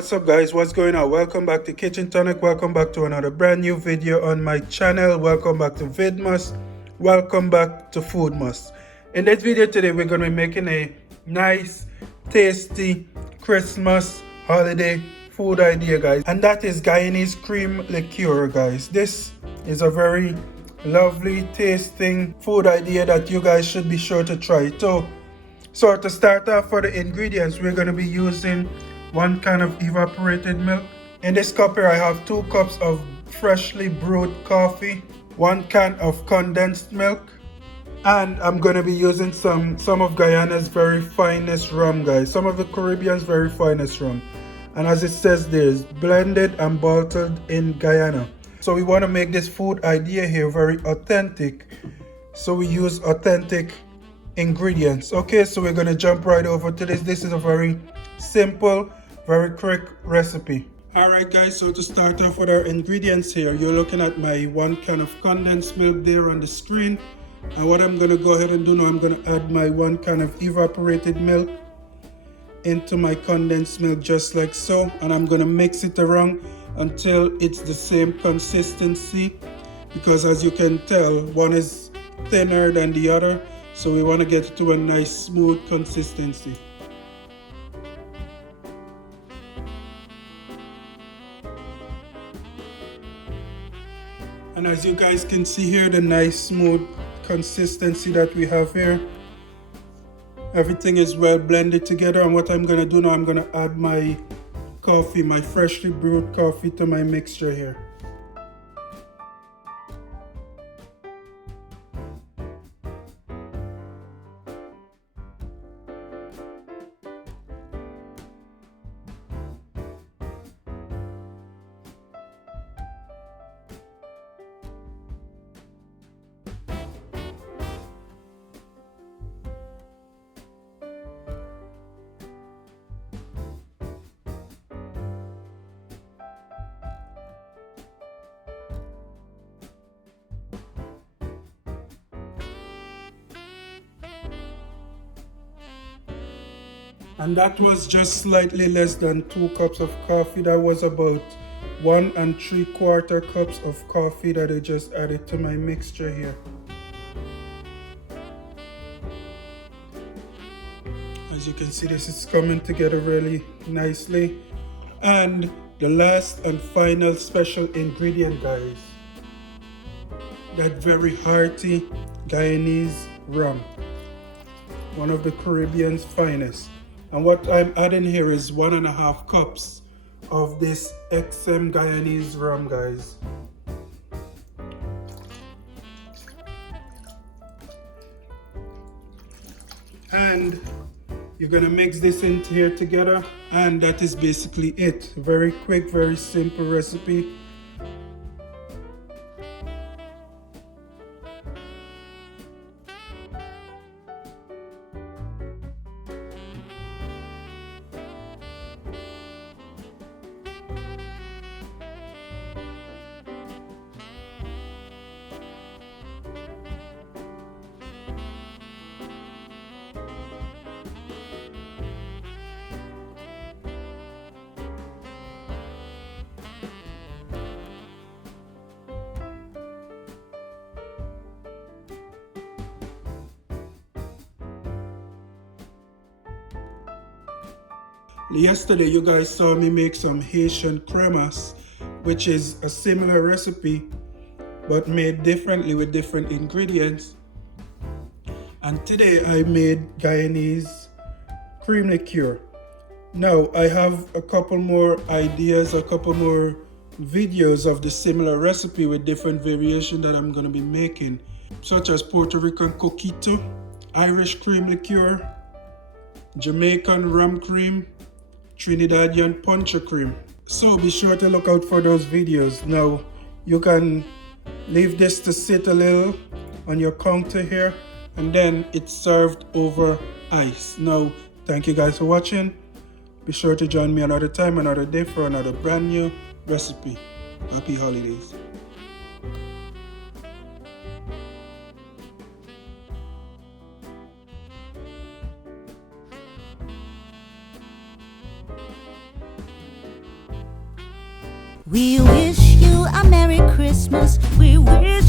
What's up guys, what's going on? Welcome back to Kchin Tonic. Welcome back to another brand new video on my channel. Welcome back to Vidmas. Welcome back to Foodmas. In this video today we're going to be making a nice tasty Christmas holiday food idea guys, and that is Guyanese cream liqueur guys. This is a very lovely tasting food idea that you guys should be sure to try. So to start off, for the ingredients, we're going to be using 1 can of evaporated milk. In this cup here I have 2 cups of freshly brewed coffee, 1 can of condensed milk, and I'm going to be using some of Guyana's very finest rum guys, some of the Caribbean's very finest rum. And as it says there, is blended and bottled in Guyana. So we want to make this food idea here very authentic, so we use authentic ingredients. Okay, so we're going to jump right over to this. This is a very simple, very quick recipe. Alright guys, so to start off with our ingredients here, you're looking at my 1 can of condensed milk there on the screen. And what I'm going to go ahead and do now, I'm going to add my 1 can of evaporated milk into my condensed milk just like so, and I'm going to mix it around until it's the same consistency, because as you can tell, one is thinner than the other, so we want to get it to a nice smooth consistency. And as you guys can see here, the nice smooth consistency that we have here, everything is well blended together. And what I'm going to do now, I'm going to add my coffee, my freshly brewed coffee, to my mixture here. And that was just slightly less than 2 cups of coffee. That was about 1 3/4 cups of coffee that I just added to my mixture here. As you can see, this is coming together really nicely. And the last and final special ingredient guys, that very hearty Guyanese rum, one of the Caribbean's finest. And what I'm adding here is 1.5 cups of this Kchin Guyanese rum guys. And you're gonna mix this in here together, and that is basically it. Very quick, very simple recipe. Yesterday you guys saw me make some Haitian cremas, which is a similar recipe but made differently with different ingredients. And today I made Guyanese cream liqueur. Now I have a couple more ideas, a couple more videos of the similar recipe with different variation that I'm going to be making, such as Puerto Rican coquito, Irish cream liqueur, Jamaican rum cream, Trinidadian puncher cream. So be sure to look out for those videos. Now you can leave this to sit a little on your counter here, and then it's served over ice. Now thank you guys for watching. Be sure to join me another time, another day, for another brand new recipe. Happy holidays. We wish you a Merry Christmas. We wish